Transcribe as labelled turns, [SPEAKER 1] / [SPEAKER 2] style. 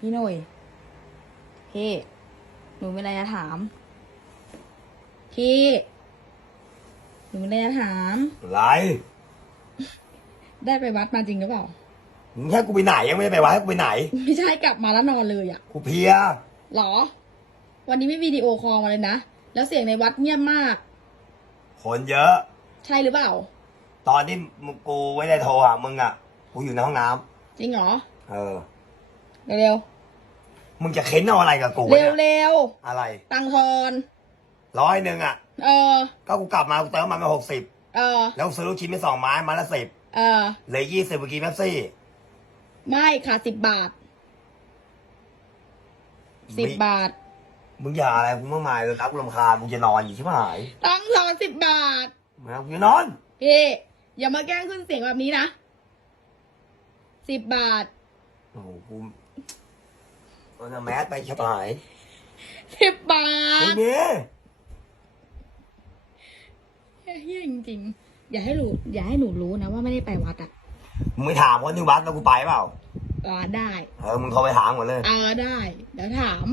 [SPEAKER 1] พี่หนุ่ยพี่หนูมีอะไรจะถาม พี่ หนูมีอะไรจะถาม
[SPEAKER 2] อะไร
[SPEAKER 1] ได้ไปวัดมาจริงหรือเปล่า
[SPEAKER 2] มึงให้กูไปไหนยังไม่ได้ไปวะให้กูไปไหน
[SPEAKER 1] ไม่ใช่กลับมาแล้วนอนเลยอะ
[SPEAKER 2] กูเพลีย
[SPEAKER 1] หรอ วันนี้ไม่วิดีโอคอลมาเลยนะ แล้วเสียงในวัดเงียบมาก
[SPEAKER 2] คนเยอะ
[SPEAKER 1] ใช่หรือเปล่า
[SPEAKER 2] ตอนที่มึงกูไม่ได้โทรหามึงอะ กูอยู่ในห้องน้ำ
[SPEAKER 1] จริงเหรอ
[SPEAKER 2] เออ
[SPEAKER 1] เร็ว
[SPEAKER 2] มึงจะเค้นเอาอะไรกับกู
[SPEAKER 1] ๆเร็ว
[SPEAKER 2] เนี่ย
[SPEAKER 1] เร็ว
[SPEAKER 2] อะไร
[SPEAKER 1] ๆตังทอน
[SPEAKER 2] ร้อยหนึ่งอะ
[SPEAKER 1] เออ
[SPEAKER 2] ก็กูกลับมากูเติมมันมาหกสิบ
[SPEAKER 1] เออ
[SPEAKER 2] แล้วซื้อลูกชิ้นไปสองไม้ไมาละสิบ
[SPEAKER 1] เออ
[SPEAKER 2] เหลยยี่สิบเมื่อกี้แป๊บซี่
[SPEAKER 1] ไม่ขาดสิบบาทสิบบาท
[SPEAKER 2] มึงอย่าอะไรกูมากมายเลยครับกูรำคาญมึงจะนอนอยู่ใช่ไหมหาย
[SPEAKER 1] ตังทอนสิบบาท
[SPEAKER 2] มึงจะนอน
[SPEAKER 1] พี่ อย่ามาแกล้งขึ้นเสียงแบบนี้นะสิบบาท
[SPEAKER 2] โอ้โหกูเอาหน้าแมสไปชิบหาย
[SPEAKER 1] สิบบา
[SPEAKER 2] ไม่
[SPEAKER 1] ท
[SPEAKER 2] มี
[SPEAKER 1] เฮียจริงๆ อย่าให้หนูอย่าให้หนูรู้นะว่าไม่ได้ไปวัดอะ
[SPEAKER 2] มึงไม่ถามคนที่วัดแล้วกูไปเปล่า
[SPEAKER 1] อ่าได้
[SPEAKER 2] เออ มึงโทรไปถามก่อนเลย
[SPEAKER 1] เออได้ เดี๋ยวถาม